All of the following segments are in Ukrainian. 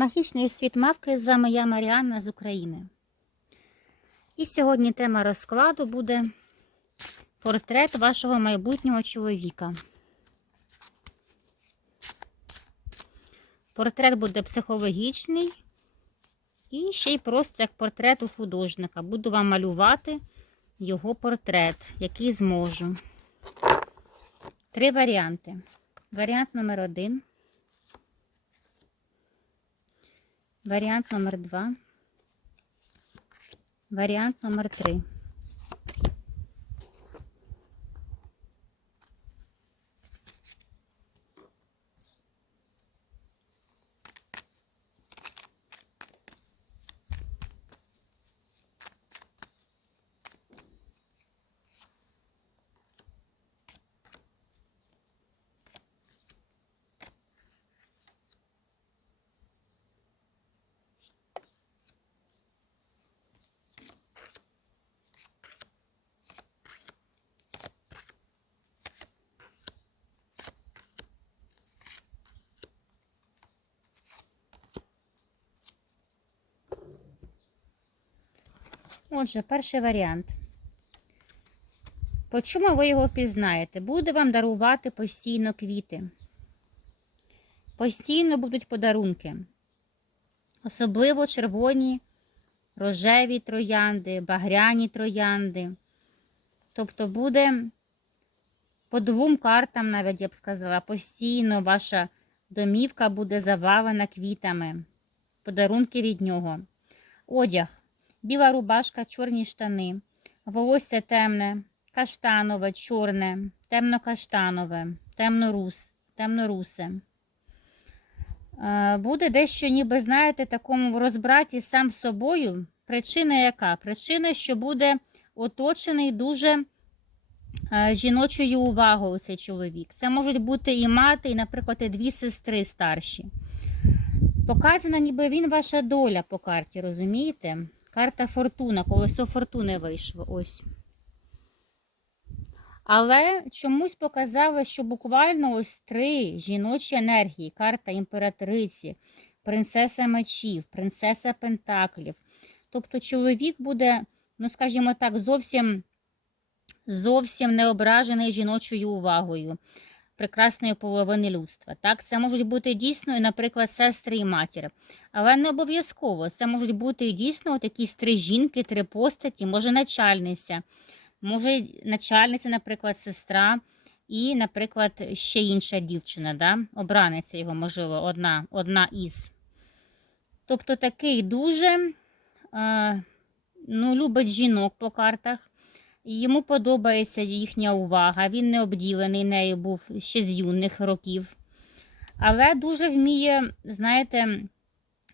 Магічний світ мавки з вами я Маріанна з України. І сьогодні тема розкладу буде портрет вашого майбутнього чоловіка. Портрет буде психологічний і ще й просто як портрет у художника. Буду вам малювати його портрет, який зможу. Три варіанти. Варіант номер один. Варіант номер два. Варіант номер три. Отже, перший варіант. По чому ви його впізнаєте? Буде вам дарувати постійно квіти. Постійно будуть подарунки. Особливо червоні, рожеві троянди, багряні троянди. Тобто буде по двом картам, навіть я б сказала, постійно ваша домівка буде завалена квітами. Подарунки від нього. Одяг. Біла рубашка, чорні штани, волосся темне, каштанове, чорне, темно-каштанове, темно-рус, темно-русе. Е, Буде дещо, ніби, знаєте, такому розбраті сам собою. Причина яка? Причина, що буде оточений дуже е, жіночою увагою цей чоловік. Це можуть бути і мати, і, наприклад, і дві сестри старші. Показана, ніби він ваша доля по карті, розумієте? Карта фортуна, колесо фортуни вийшло. Ось. Але чомусь показали, що буквально ось три жіночі енергії: карта імператриці, принцеса мечів, принцеса Пентаклів. Тобто чоловік буде, ну, скажімо так, зовсім зовсім не ображений жіночою увагою прекрасної половини людства. Так, це можуть бути дійсно, наприклад, сестри і матір. Але не обов'язково. Це можуть бути і дійсно якісь три жінки, три постаті, може начальниця, може начальниця, наприклад, сестра, і, наприклад, ще інша дівчина, да? обраниця його, можливо, одна, одна із. Тобто такий дуже е, ну, любить жінок по картах. Йому подобається їхня увага, він не обділений нею був ще з юних років. Але дуже вміє, знаєте,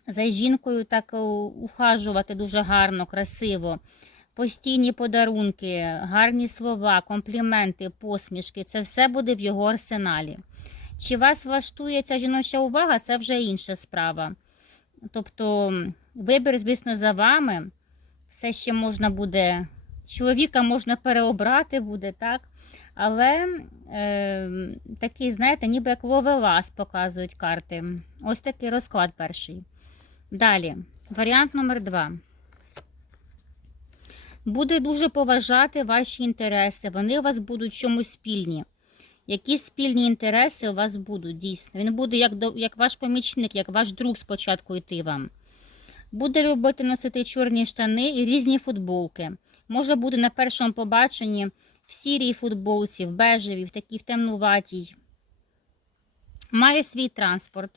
за жінкою так ухажувати дуже гарно, красиво. Постійні подарунки, гарні слова, компліменти, посмішки це все буде в його арсеналі. Чи вас влаштує ця жіноча увага, це вже інша справа. Тобто, вибір, звісно, за вами, все ще можна буде чоловіка можна переобрати буде, так? Але е, такий, знаєте, ніби як ловелас показують карти. Ось такий розклад перший. Далі, варіант номер два. Буде дуже поважати ваші інтереси. Вони у вас будуть чомусь спільні. Які спільні інтереси у вас будуть дійсно? Він буде як як ваш помічник, як ваш друг спочатку йти вам. Буде любити носити чорні штани і різні футболки. Може бути на першому побаченні в сірій футболці, в бежевій, в такій в темнуватій. Має свій транспорт.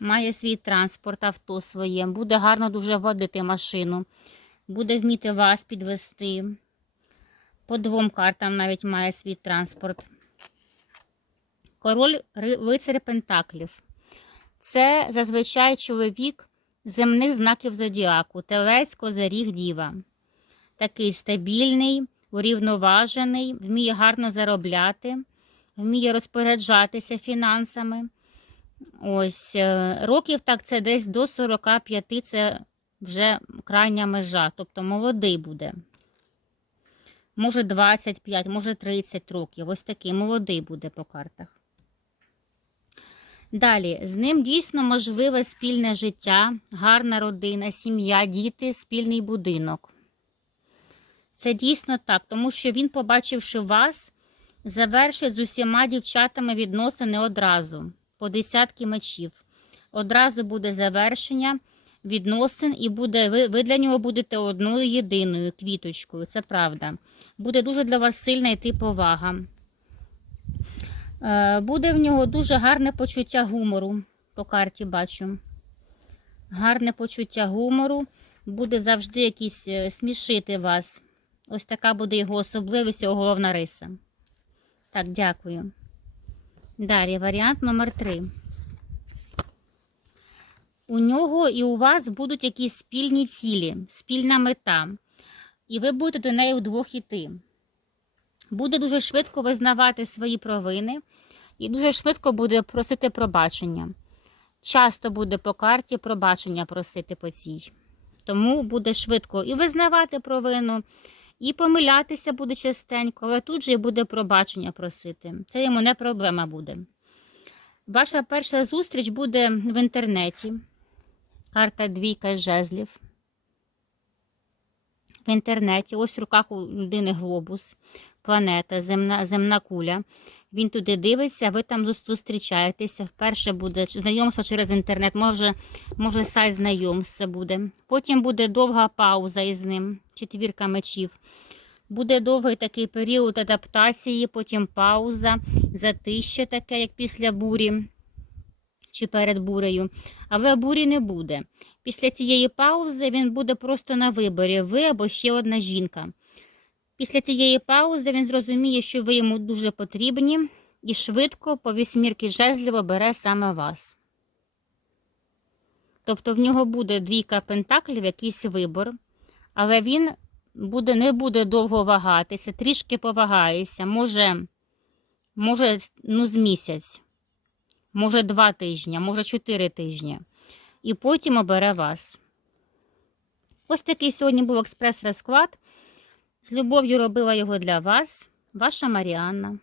Має свій транспорт, авто своє. Буде гарно дуже водити машину. Буде вміти вас підвести. По двом картам навіть має свій транспорт. Король лицар Пентаклів. Це зазвичай чоловік земних знаків зодіаку, телець, козиріг, діва. Такий стабільний, урівноважений, вміє гарно заробляти, вміє розпоряджатися фінансами. Ось, е, років так це десь до 45 це вже крайня межа, тобто молодий буде. Може 25, може 30 років. Ось такий молодий буде по картах. Далі, з ним дійсно можливе спільне життя, гарна родина, сім'я, діти, спільний будинок. Це дійсно так, тому що він, побачивши вас, завершить з усіма дівчатами відносини одразу, по десятки мечів. Одразу буде завершення відносин, і буде, ви, ви для нього будете одною єдиною квіточкою, це правда. Буде дуже для вас сильна йти повага. Е, Буде в нього дуже гарне почуття гумору, по карті бачу. Гарне почуття гумору, буде завжди якийсь е, смішити вас. Ось така буде його особливість, його головна риса. Так, дякую. Далі варіант номер 3 У нього і у вас будуть якісь спільні цілі, спільна мета. І ви будете до неї вдвох іти. Буде дуже швидко визнавати свої провини і дуже швидко буде просити пробачення. Часто буде по карті пробачення просити по цій. Тому буде швидко і визнавати провину, і помилятися буде частенько, але тут же і буде пробачення просити. Це йому не проблема буде. Ваша перша зустріч буде в інтернеті. Карта двійка жезлів. В інтернеті. Ось в руках у людини глобус, планета, земна, земна куля. Він туди дивиться, ви там зустрічаєтеся. Вперше буде знайомство через інтернет, може, може сайт знайомств це буде. Потім буде довга пауза із ним, четвірка мечів. Буде довгий такий період адаптації, потім пауза, затище таке, як після бурі чи перед бурею. Але бурі не буде. Після цієї паузи він буде просто на виборі, ви або ще одна жінка. Після цієї паузи він зрозуміє, що ви йому дуже потрібні, і швидко по вісьмірки жезлів обере саме вас. Тобто в нього буде двійка пентаклів, якийсь вибор, але він буде, не буде довго вагатися, трішки повагається, може, може ну, з місяць, може два тижні, може чотири тижні. І потім обере вас. Ось такий сьогодні був експрес-розклад. З любов'ю робила його для вас, ваша Маріанна.